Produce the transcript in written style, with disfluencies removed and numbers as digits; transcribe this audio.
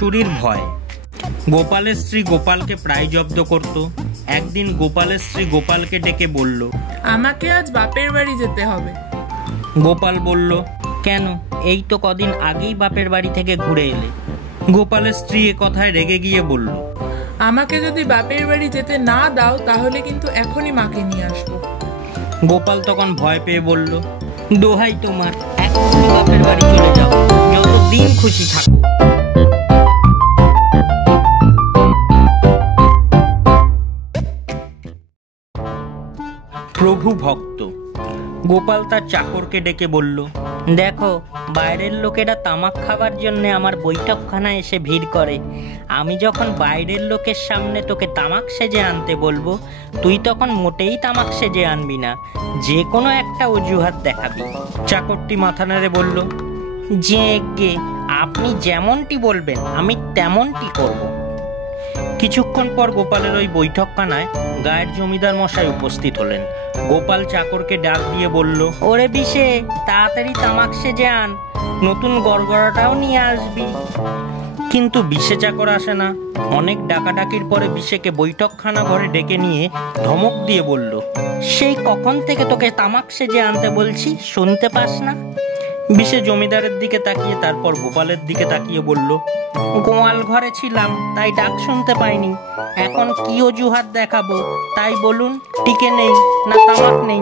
শাশুড়ির ভয়। গোপালের স্ত্রী গোপালকে প্রায় জব্দ করত। একদিন গোপালের স্ত্রী গোপালকে ডেকে বলল, আমাকে আজ বাপের বাড়ি যেতে হবে। গোপাল বলল, কেন? এই তো কদিন আগেই বাপের বাড়ি থেকে ঘুরে এলে। গোপালের স্ত্রী এ কথায় রেগে গিয়ে বলল, আমাকে যদি বাপের বাড়ি যেতে না দাও তাহলে কিন্তু এখনই মাকে নিয়ে আসবো। গোপাল তখন ভয় পেয়ে বলল, দোহাই তোমার, এখনই বাপের বাড়ি চলে যাও, যতদিন খুশি থাকো। প্রভু ভক্ত। গোপাল তার চাকরকে ডেকে বলল, দেখো, বাইরের লোকেরা তামাক খাবার জন্য আমার বৈঠকখানায় এসে ভিড় করে। আমি যখন বাইরের লোকের সামনে তোকে তামাক সেজে আনতে বলবো, তুই তখন মোটেই তামাক সেজে আনবি না, যে কোনো একটা অজুহাত দেখাবি। চাকরটি মাথা নেড়ে বলল, যে আপনি যেমনটি বলবেন আমি তেমনটি করব। কিছুক্ষণ পর গোপালের ওই বৈঠকখানায় গায়ের জমিদার মশাই উপস্থিত হলেন। গোপাল চাকরকে ডাক দিয়ে বলল, ওরে বিশে, তাড়াতাড়ি তামাক সেজে আন, নতুন গড়গড়াটাও নিয়ে আসবি। কিন্তু বিশে চাকর আসে না। অনেক ডাকাডাকির পরে বিশেকে বৈঠকখানা ঘরে ডেকে নিয়ে ধমক দিয়ে বলল, সেই কখন থেকে তোকে তামাক সেজে আনতে বলছি, শুনতে পাস না? বিশে জমিদারের দিকে তাকিয়ে তারপর গোপালের দিকে তাকিয়ে বলল, গোয়াল ঘরে ছিলাম তাই ডাক শুনতে পাইনি। এখন কি অজুহাত দেখাবো তাই বলুন, টিকে নেই না তামাক নেই?